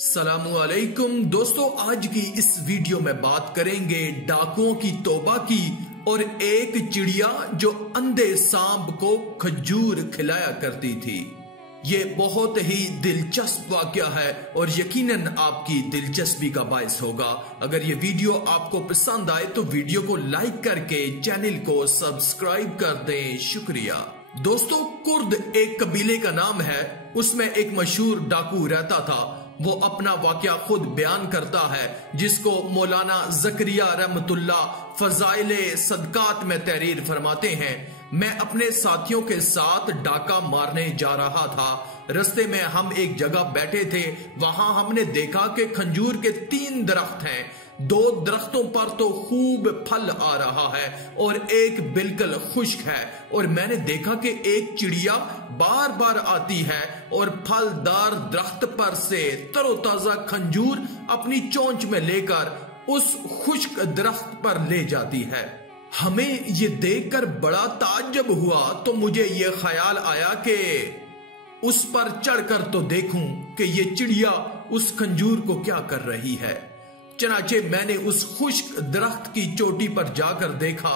सलामुअलैकुम दोस्तों, आज की इस वीडियो में बात करेंगे डाकुओं की तौबा की और एक चिड़िया जो अंधे सांप को खजूर खिलाया करती थी। ये बहुत ही दिलचस्प वाकया है और यकीनन आपकी दिलचस्पी का बायस होगा। अगर ये वीडियो आपको पसंद आए तो वीडियो को लाइक करके चैनल को सब्सक्राइब कर दें, शुक्रिया। दोस्तों, कुर्द एक कबीले का नाम है। उसमें एक मशहूर डाकू रहता था। वो अपना वाकया खुद बयान करता है, जिसको मौलाना जकरिया रहमतुल्लाह फजाइले सदकात में तहरीर फरमाते हैं। मैं अपने साथियों के साथ डाका मारने जा रहा था। रास्ते में हम एक जगह बैठे थे। वहां हमने देखा कि खंजूर के 3 दरख्त हैं। 2 दरख्तों पर तो खूब फल आ रहा है और एक बिल्कुल खुश्क है। और मैंने देखा कि एक चिड़िया बार बार आती है और फलदार दरख्त पर से तरोताजा खंजूर अपनी चोंच में लेकर उस खुश्क दरख्त पर ले जाती है। हमें ये देखकर बड़ा ताज्जुब हुआ तो मुझे ये ख्याल आया कि उस पर चढ़कर तो देखूं कि ये चिड़िया उस खंजूर को क्या कर रही है। चनाचे मैंने उस खुश्क दरख्त की चोटी पर जाकर देखा।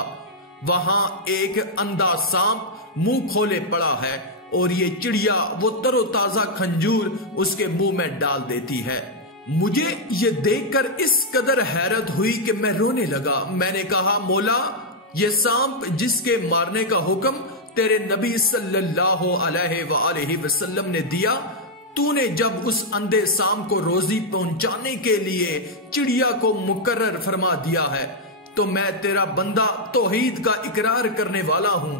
वहां एक अंधा सांप मुंह खोले पड़ा है और ये चिड़िया वो तरोताजा खंजूर उसके मुंह में डाल देती है। मुझे ये देखकर इस कदर हैरत हुई कि मैं रोने लगा। मैंने कहा, मौला, ये सांप जिसके मारने का हुक्म तेरे नबी सल्लल्लाहु अलैहि वसल्लम ने दिया, तूने जब उस अंधे सांप को रोजी पहुंचाने के लिए चिड़िया को मुकर्रर फरमा दिया है, तो मैं तेरा बंदा तौहीद का इकरार करने वाला हूं।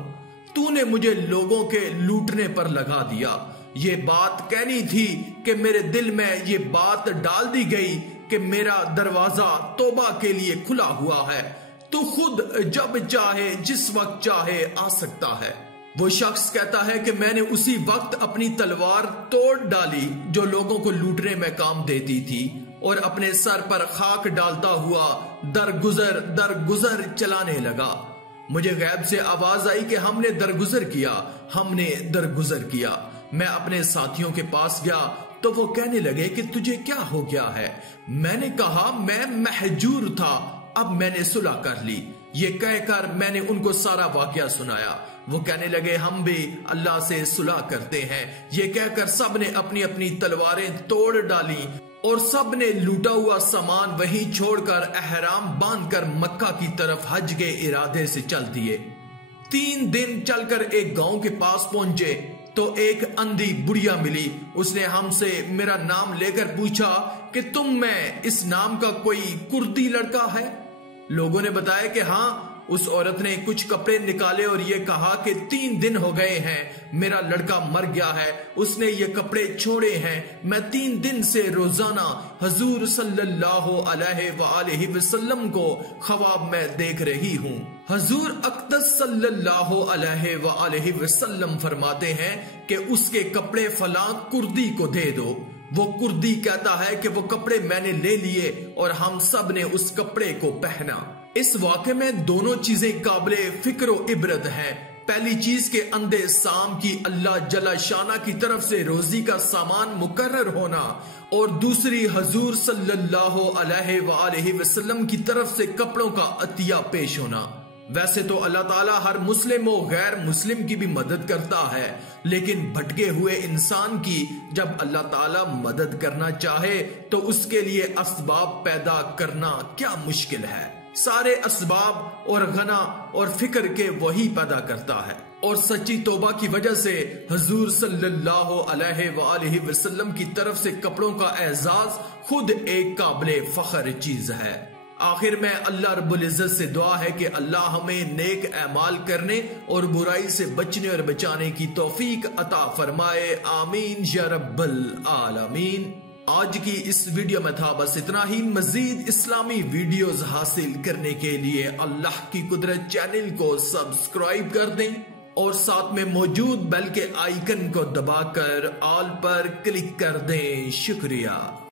तूने मुझे लोगों के लूटने पर लगा दिया। ये बात कहनी थी कि मेरे दिल में ये बात डाल दी गई कि मेरा दरवाजा तौबा के लिए खुला हुआ है। तू खुद जब चाहे जिस वक्त चाहे आ सकता है। वो शख्स कहता है कि मैंने उसी वक्त अपनी तलवार तोड़ डाली जो लोगों को लूटने में काम देती थी और अपने सर पर खाक डालता हुआ दरगुजर चलाने लगा। मुझे गैब से आवाज आई कि हमने दरगुजर किया। मैं अपने साथियों के पास गया तो वो कहने लगे कि तुझे क्या हो गया है। मैंने कहा, मैं महजूर था, अब मैंने सुलह कर ली। ये कहकर मैंने उनको सारा वाकया सुनाया। वो कहने लगे, हम भी अल्लाह से सुलह करते हैं। ये कहकर सब ने अपनी अपनी तलवारें तोड़ डाली और सब ने लूटा हुआ सामान वहीं छोड़कर एहराम बांधकर मक्का की तरफ हज के इरादे से चल दिए। 3 दिन चलकर एक गांव के पास पहुंचे तो एक अंधी बुढ़िया मिली। उसने हमसे मेरा नाम लेकर पूछा कि तुम में इस नाम का कोई कुर्दी लड़का है? लोगों ने बताया कि हाँ। उस औरत ने कुछ कपड़े निकाले और ये कहा कि 3 दिन हो गए हैं, मेरा लड़का मर गया है। उसने ये कपड़े छोड़े हैं। मैं 3 दिन से रोजाना हजूर सल्लल्लाहु अलैहि वसल्लम को ख्वाब में देख रही हूँ। हजूर अक़दस सल्लल्लाहु अलैहि वसल्लम फरमाते हैं कि उसके कपड़े फलां कुर्दी को दे दो। वो कुर्दी कहता है कि वो कपड़े मैंने ले लिए और हम सब ने उस कपड़े को पहना। इस वाक़े में दोनों चीजें काबिले फिक्र व इबरत हैं। पहली चीज के अंधे सांप की अल्लाह जल्ल शाना की तरफ से रोजी का सामान मुकर्रर होना और दूसरी हजूर सल्लल्लाहु अलैहि वसल्लम की तरफ से कपड़ों का अतिया पेश होना। वैसे तो अल्लाह ताला हर मुस्लिम व गैर मुस्लिम की भी मदद करता है, लेकिन भटके हुए इंसान की जब अल्लाह ताला मदद करना चाहे तो उसके लिए असबाब पैदा करना क्या मुश्किल है। सारे असबाब और गना और फिक्र के वही पैदा करता है। और सच्ची तौबा की वजह से हजूर सल्लल्लाहु अलैहि वसल्लम की तरफ से कपड़ों का एजाज खुद एक काबिले फख्र चीज है। आखिर में अल्लाह रब्बुल इज्जत से दुआ है कि अल्लाह हमें नेक अमाल करने और बुराई से बचने और बचाने की तौफीक अता फरमाए। आमीन या रब्बल आलमीन। आज की इस वीडियो में था बस इतना ही। मजीद इस्लामी वीडियोस हासिल करने के लिए अल्लाह की कुदरत चैनल को सब्सक्राइब कर दें और साथ में मौजूद बेल के आइकन को दबाकर ऑल पर क्लिक कर दें, शुक्रिया।